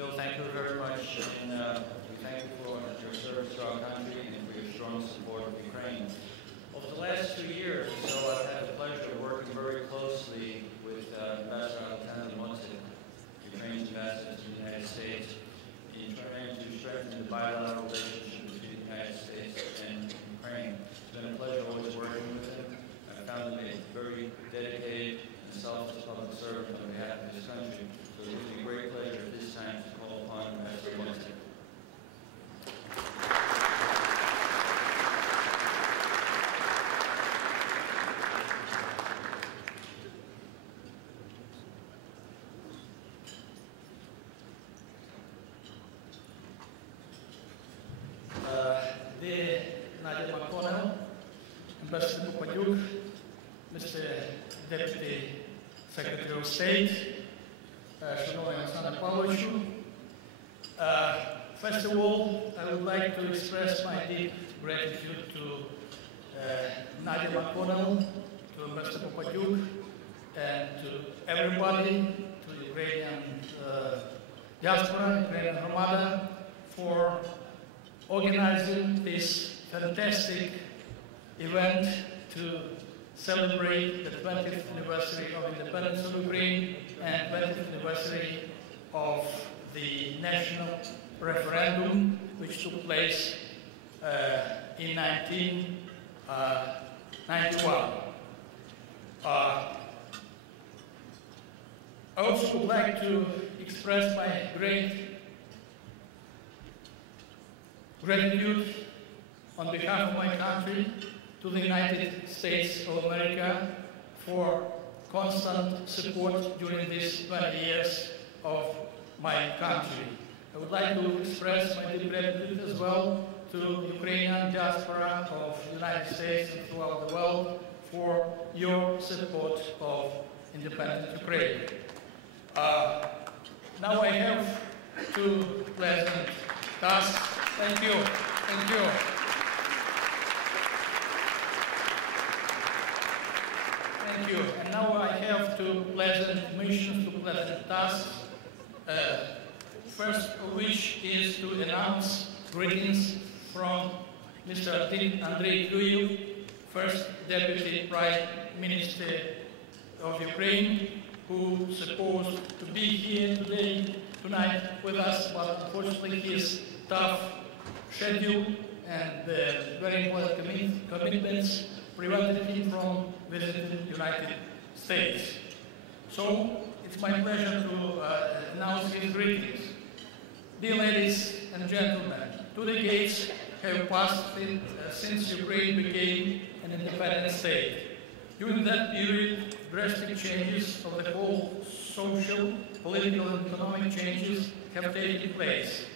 Bill, thank you very much, and we thank you for your service to our country and for your strong support of Ukraine. Over the last 2 years or so, I've had the pleasure of working very closely with Ambassador Olexander Motsyk, Ukraine's ambassador to the United States, in trying to strengthen the bilateral relationship between the United States and Ukraine. It's been a pleasure always working with him. I found him a very dedicated and selfless public servant on behalf of his country. So it gives me great pleasure at this time to call upon Ambassador Motsyk. Ambassador Motsyk, Mr. Deputy Secretary of State, Шановний Олександр Павлович, first of all, I would like to express my deep gratitude to Nadia McConnell, to Ambassador Motsyk, and to everybody, to the Ukrainian diaspora, Ukrainian Armada, for organizing this fantastic event to celebrate the 20th anniversary of independence of Ukraine and 20th anniversary of the national referendum which took place in 1991. I also would like to express my great gratitude on behalf of my country to the United States of America for constant support during these 20 years of my country. I would like to express my deep gratitude as well to Ukrainian diaspora of the United States and throughout the world for your support of independent Ukraine. Now I have two pleasant tasks. Thank you. Thank you. Thank you. And now I have two pleasant missions, two pleasant tasks. First of which is to announce greetings from Mr. Andrei Kluyev, First Deputy Prime Minister of Ukraine, who is supposed to be here tonight with us, but unfortunately his tough schedule and very important commitments prevented him from visiting the United States. So it's my pleasure to announce his greetings. Dear ladies and gentlemen, 2 decades have passed since Ukraine became an independent state. During that period, drastic changes of the whole social, political and economic changes have taken place.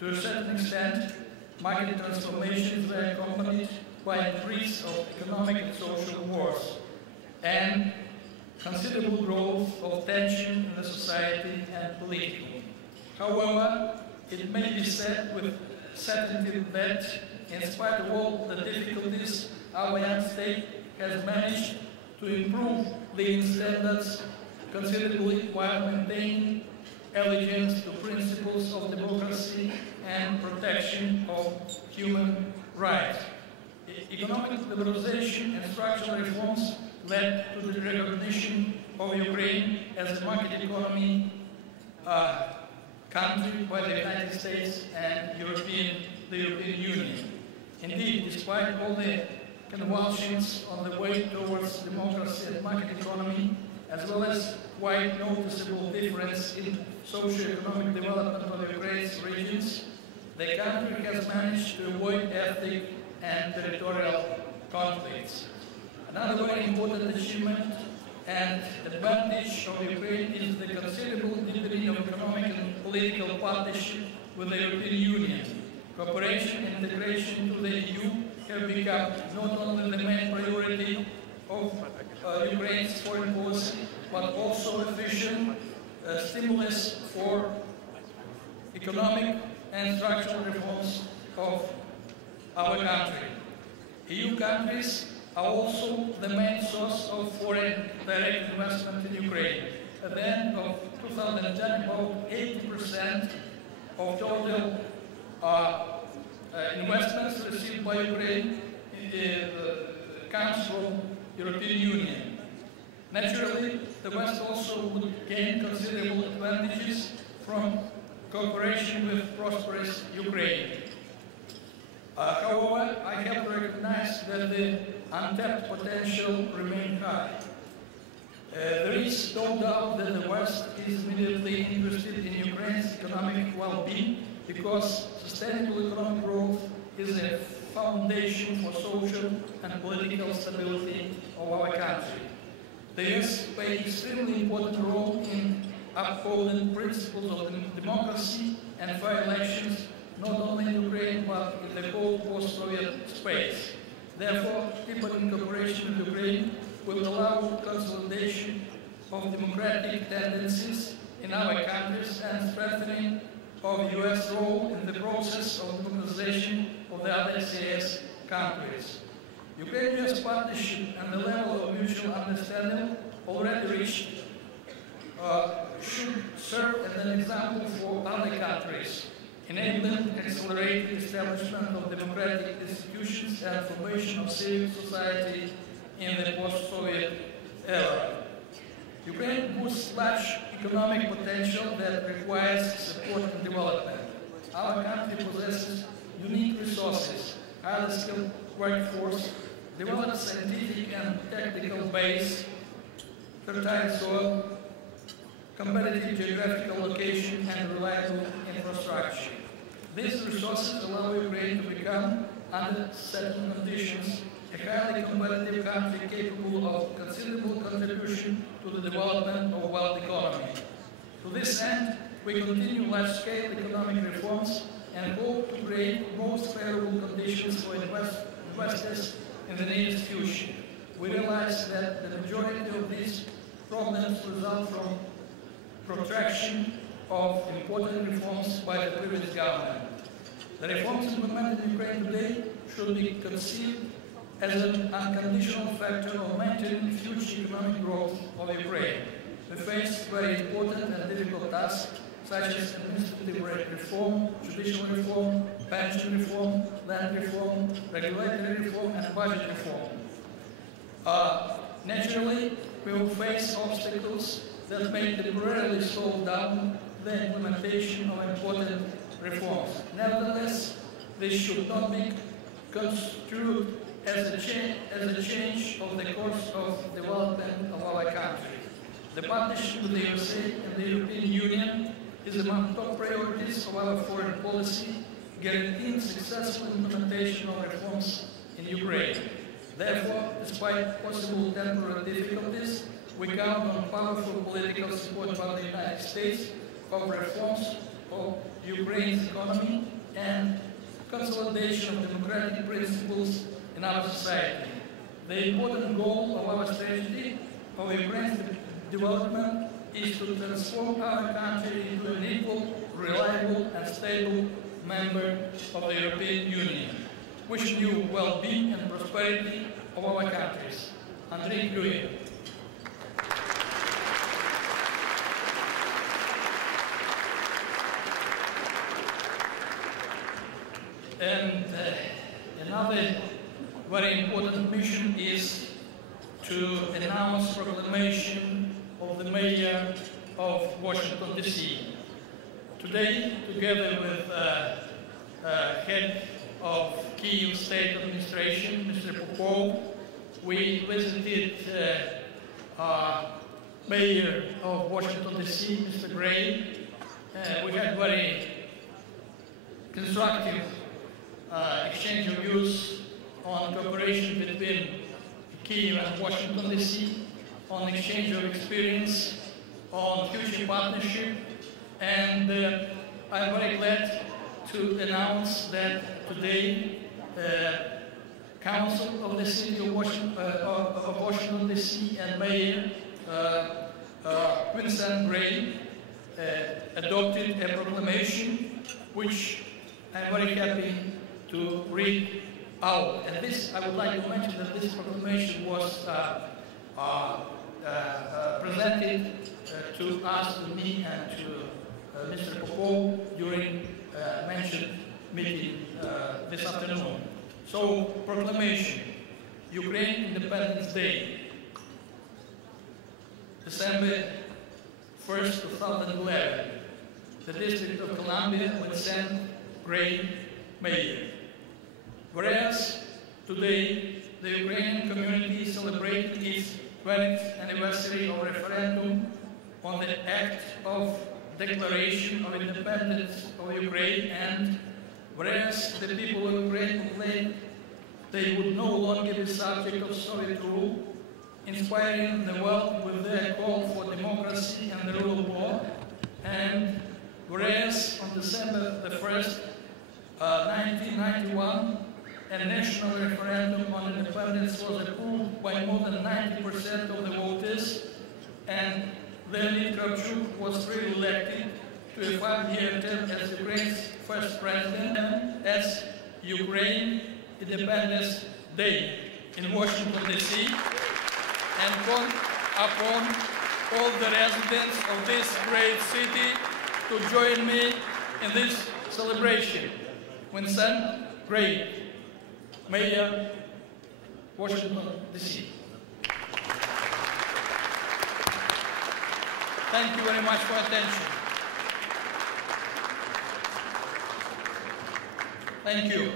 To a certain extent, market transformations were accompanied by an increase of economic and social wars and considerable growth of tension in the society and politically. However, it may be said with certainty that, in spite of all the difficulties, our young state has managed to improve living standards considerably while maintaining allegiance to principles of democracy and protection of human rights. Economic liberalization and structural reforms led to the recognition of Ukraine as a market economy country by the United States and the European Union. Indeed, despite all the convulsions on the way towards democracy and market economy, as well as quite noticeable difference in socio-economic development of Ukraine's regions, the country has managed to avoid ethnic and territorial conflicts. Another very important achievement and advantage of Ukraine is the considerable deepening of economic and political partnership with the European Union. Cooperation and integration to the EU have become not only the main priority of Ukraine's foreign policy, but also efficient stimulus for economic and structural reforms of our country. EU countries are also the main source of foreign direct investment in Ukraine. At the end of 2010, about 80% of total investments received by Ukraine comes from European Union. Naturally, the West also would gain considerable advantages from cooperation with prosperous Ukraine. However, I have recognized that the untapped potential remains high. There is no doubt that the West is immediately interested in Ukraine's economic well-being because sustainable economic growth is a foundation for social and political stability of our country. The US play an extremely important role in upholding principles of democracy and fair elections, not only in Ukraine but in the whole post-Soviet space. Therefore, deepening cooperation with Ukraine will allow consolidation of democratic tendencies in our countries and strengthening of the US role in the process of democratization of the other CIS countries. Ukraine-US partnership and the level of mutual understanding already reached should serve as an example for other countries, enabling accelerated establishment of democratic institutions and formation of civil society in the post-Soviet era. Ukraine boasts large economic potential that requires support and development. Our country possesses unique resources, highly skilled workforce, developed scientific and technical base, fertile soil, competitive geographical location, and reliable infrastructure. These resources allow Ukraine to become, under certain conditions, a highly competitive country capable of considerable contribution to the development of world economy. To this end, we continue large-scale economic reforms and hope to create most favorable conditions for investors in the nearest future. We realize that the majority of these problems result from protraction of important reforms by the previous government. The reforms implemented in Ukraine today should be conceived as an unconditional factor of maintaining future economic growth of Ukraine. We face very important and difficult tasks such as administrative reform, judicial reform, pension reform, land reform, regulatory reform, and budget reform. Naturally, we will face obstacles that may temporarily slow down the implementation of important reforms. Nevertheless, this should not be construed as a change of the course of development of our country. The partnership with the USA and the European Union is among top priorities of our foreign policy, guaranteeing successful implementation of reforms in Ukraine. Therefore, despite possible temporary difficulties, we count on powerful political support by the United States for reforms of Ukraine's economy and consolidation of democratic principles in our society. The important goal of our strategy of Ukraine's development is to transform our country into an equal, reliable, and stable member of the European Union, wishing you well-being and prosperity of our countries. Andrei Gruyev. And another very important mission is to announce proclamation of the Mayor of Washington, D.C. Today, together with head of Kyiv State Administration, Mr. Popov, we visited Mayor of Washington, D.C., Mr. Gray. We had very constructive exchange of views on cooperation between Kyiv and Washington, D.C., on exchange of experience, on future partnership, and I'm very glad to announce that today Council of the City of Washington, D.C. and Mayor Vincent Gray adopted a proclamation which I'm very happy to read out. And this, I would like to mention that this proclamation was presented to us, to me, and to Mr. Popov during mentioned meeting this afternoon. So, proclamation, Ukraine Independence Day, December 1st, 2011. The District of Columbia will send great mayor. Whereas today the Ukrainian community celebrates its 20th anniversary of referendum on the act of declaration of independence of Ukraine, and whereas the people of Ukraine proclaimed they would no longer be subject of Soviet rule, inspiring the world with their call for democracy and the rule of law, and whereas on December the 1st, 1991, a national referendum on independence was approved by more than 90% of the voters, and Leonid Kravchuk was re-elected to a 5-year term as Ukraine's first president, as Ukraine Independence Day in Washington, D.C., and call upon all the residents of this great city to join me in this celebration. Vincent Gray, Mayor, Washington, D.C. Thank you very much for attention. Thank you.